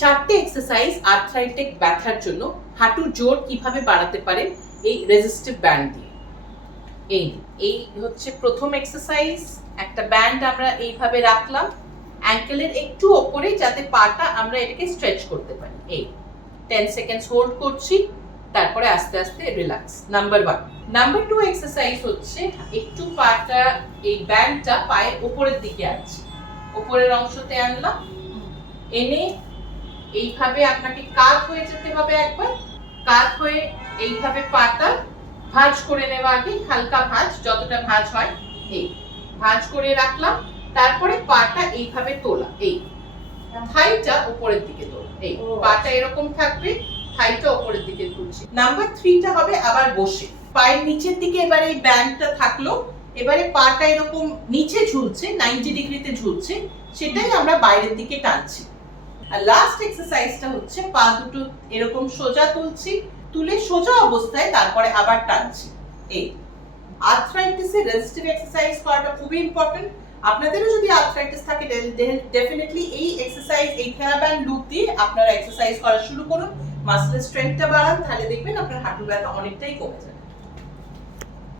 চারটে exercise arthritic ব্যথার জন্য হাঁটুর জোর কিভাবে বাড়াতে পারেন এই রেজিস্টিভ ব্যান্ড দিয়ে। এই হচ্ছে প্রথম এক্সারসাইজ। একটা ব্যান্ড আমরা এইভাবে রাখলাম অ্যাঙ্কেলের একটু ওপরে, যাতে পাটা আমরা এটাকে স্ট্রেচ করতে পারি। 10 সেকেন্ডস হোল্ড করছি, তারপরে আস্তে আস্তে রিল্যাক্স। নাম্বার 1। নাম্বার 2 এক্সারসাইজ হচ্ছে একটু পাটা, এই ব্যান্ডটা পায়ের উপরের দিকে আনছি, উপরের অংশতে আনলাম, এনে এইভাবে আপনাকে কাত হয়ে যেতে হবে। একবার কাত হয়ে এইভাবে পাটা ভাঁজ করে নেওয়া, আগে হালকা ভাঁজ, যতটা ভাঁজ হয় এই ভাঁজ করে রাখলাম। তারপরে পাটা এইভাবে তোলা, এই থাইটা উপরের দিকে তোলা, এই পাটা এরকম থাকবে, থাইটা উপরের দিকে তুলছি। নাম্বার 3টা হবে আবার বসে, পায়ের নিচের দিকে এবার এই ব্যান্ডটা থাকলো, এবারে পাটা এরকম নিচে ঝুলছে, 90 ডিগ্রিতে ঝুলছে, সেটাই আমরা বাইরের দিকে টানছি। আর লাস্ট এক্সারসাইজটা হচ্ছে পা দুটো এরকম সোজা তুলছি, তুলে সোজা অবস্থায় তারপরে আবার টানছি। এই আর্থ্রাইটিসে রেজিস্টিভ এক্সারসাইজ করাটা খুবই ইম্পর্টেন্ট। আপনাদেরও যদি আর্থ্রাইটিস থাকে ডেফিনেটলি এই এক্সারসাইজ, এই থেরাব্যান্ড লুপ দিয়ে আপনারা এক্সারসাইজ করা শুরু করুন, মাসেল স্ট্রেংথটা বাড়ান, তাহলে দেখবেন আপনার হাঁটু ব্যথা অনেকটাই কমে যাবে।